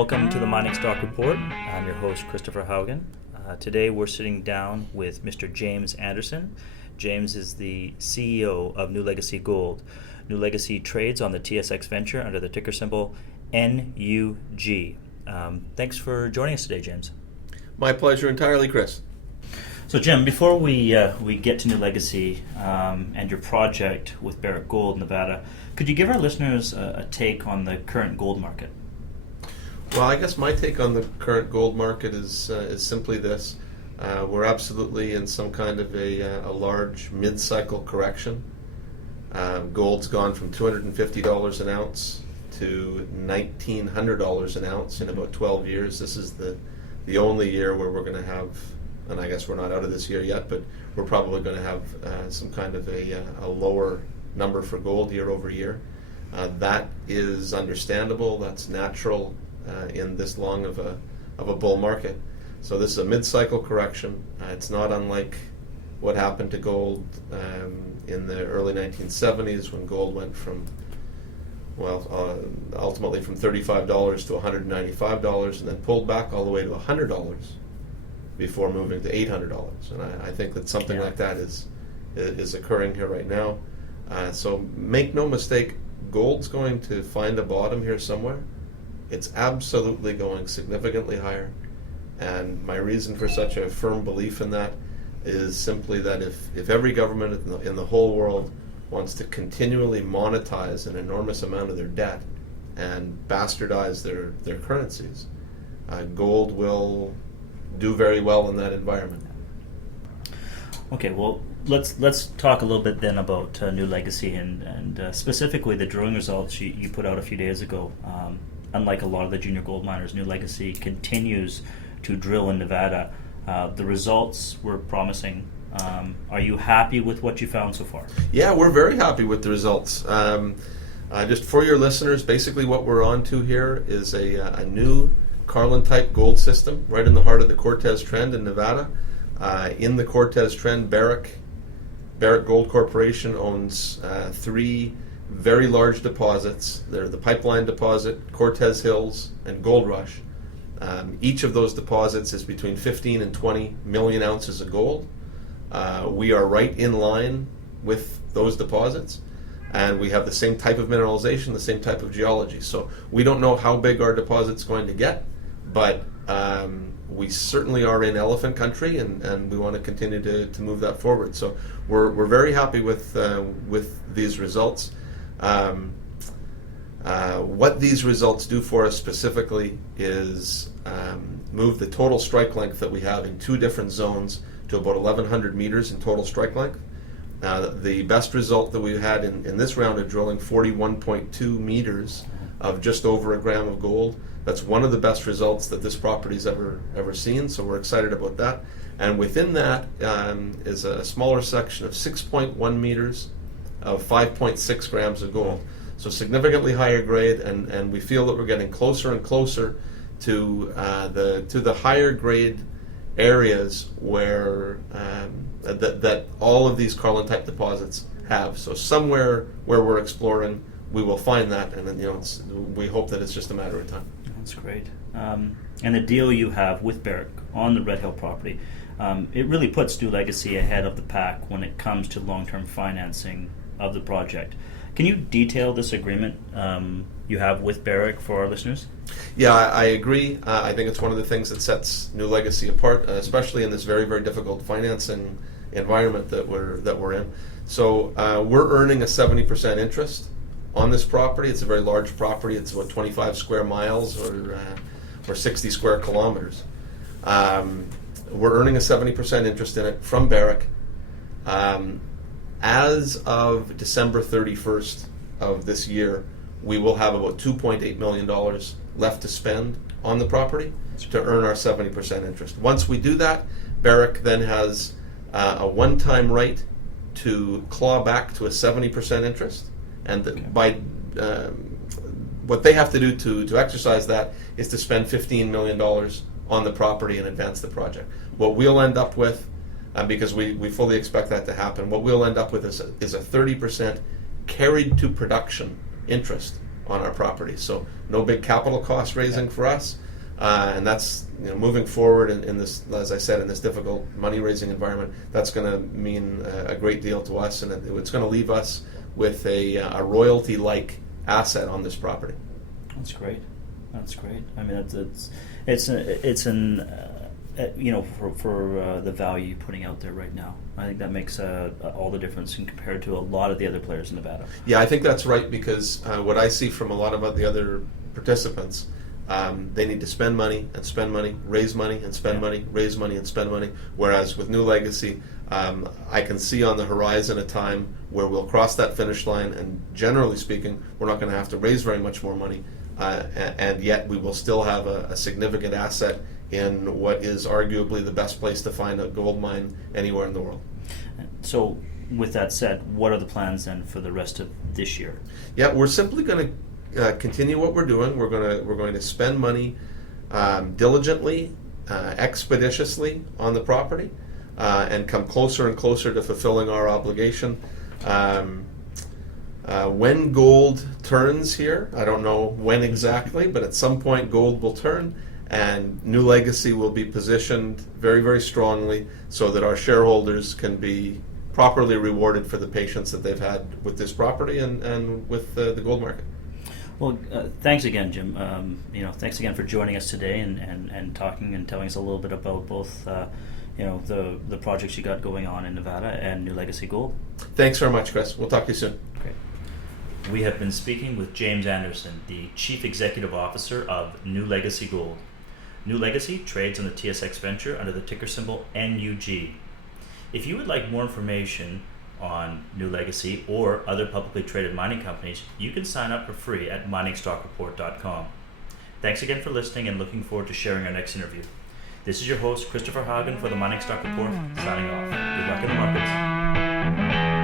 Welcome to the Mining Stock Report. I'm your host, Christopher Haugen. Today we're sitting down with Mr. James Anderson. James is the CEO of NuLegacy Gold. NuLegacy trades on the TSX Venture under the ticker symbol NUG. Thanks for joining us today, James. My pleasure entirely, Chris. So, Jim, before we get to NuLegacy and your project with Barrick Gold, Nevada, could you give our listeners a take on the current gold market? Well, I guess my take on the current gold market is simply this. We're absolutely in some kind of a large mid-cycle correction. Gold's gone from $250 an ounce to $1,900 an ounce in about 12 years. This is the only year where we're going to have, and I guess we're not out of this year yet, but we're probably going to have some kind of a lower number for gold year over year. That is understandable. That's natural in this long of a bull market. So this is a mid-cycle correction. It's not unlike what happened to gold in the early 1970s when gold went from, ultimately from $35 to $195 and then pulled back all the way to $100 before moving to $800. And I think that something like that is occurring here right now. So make no mistake, gold's going to find a bottom here somewhere. It's absolutely going significantly higher. And my reason for such a firm belief in that is simply that if every government in the whole world wants to continually monetize an enormous amount of their debt and bastardize their currencies, gold will do very well in that environment. Okay, well, let's talk a little bit then about NuLegacy and specifically the drilling results you put out a few days ago. Unlike a lot of the junior gold miners, NuLegacy continues to drill in Nevada. The results were promising. Are you happy with what you found so far? Yeah, we're very happy with the results. Just for your listeners, basically what we're on to here is a new Carlin-type gold system right in the heart of the Cortez Trend in Nevada. In the Cortez Trend, Barrick Gold Corporation owns three very large deposits. They're the Pipeline Deposit, Cortez Hills, and Gold Rush. Each of those deposits is between 15 and 20 million ounces of gold. We are right in line with those deposits, and we have the same type of mineralization, the same type of geology. So we don't know how big our deposit's going to get, but we certainly are in elephant country, and we want to continue to move that forward. So we're very happy with these results. What these results do for us specifically is move the total strike length that we have in two different zones to about 1,100 meters in total strike length. The best result that we had in this round of drilling, 41.2 meters of just over a gram of gold. That's one of the best results that this property's ever seen, so we're excited about that. And within that is a smaller section of 6.1 meters of 5.6 grams of gold. So significantly higher grade, and we feel that we're getting closer and closer to the higher grade areas where that all of these Carlin-type deposits have. So somewhere where we're exploring, we will find that, and we hope that it's just a matter of time. That's great. And the deal you have with Barrick on the Red Hill property, it really puts NuLegacy ahead of the pack when it comes to long-term financing of the project. Can you detail this agreement you have with Barrick for our listeners? Yeah, I agree. I think it's one of the things that sets NuLegacy apart, especially in this very, very difficult financing environment that we're in. So we're earning a 70% interest on this property. It's a very large property. It's about 25 square miles or 60 square kilometers. We're earning a 70% interest in it from Barrick. As of December 31st of this year, we will have about $2.8 million left to spend on the property to earn our 70% interest. Once we do that, Barrick then has a one-time right to claw back to a 70% interest. And by what they have to do to exercise that is to spend $15 million on the property and advance the project. What we'll end up with, because we fully expect that to happen, what we'll end up with is a 30% carried to production interest on our property. So no big capital cost raising for us. And that's, moving forward in this, as I said, in this difficult money raising environment, that's going to mean a great deal to us, and it's going to leave us with a royalty like asset on this property. That's great. That's great. I mean, it's for the value you're putting out there right now. I think that makes all the difference in compared to a lot of the other players in Nevada. Yeah, I think that's right, because what I see from a lot of the other participants, they need to spend money and spend money, raise money and spend money, raise money and spend money. Whereas with NuLegacy, I can see on the horizon a time where we'll cross that finish line, and generally speaking, we're not going to have to raise very much more money, and yet we will still have a significant asset in what is arguably the best place to find a gold mine anywhere in the world. So, with that said, what are the plans then for the rest of this year? Yeah, we're simply going to continue what we're doing. We're going to spend money diligently, expeditiously on the property, and come closer and closer to fulfilling our obligation. When gold turns here, I don't know when exactly, but at some point gold will turn, and NuLegacy will be positioned very, very strongly so that our shareholders can be properly rewarded for the patience that they've had with this property and with the gold market. Well, thanks again, Jim. Thanks again for joining us today and talking and telling us a little bit about both, the projects you got going on in Nevada and NuLegacy Gold. Thanks very much, Chris. We'll talk to you soon. Great. We have been speaking with James Anderson, the Chief Executive Officer of NuLegacy Gold. NuLegacy trades on the TSX Venture under the ticker symbol NUG. If you would like more information on NuLegacy or other publicly traded mining companies, you can sign up for free at miningstockreport.com. Thanks again for listening, and looking forward to sharing our next interview. This is your host, Christopher Haugen, for the Mining Stock Report, signing off. Good luck in the markets.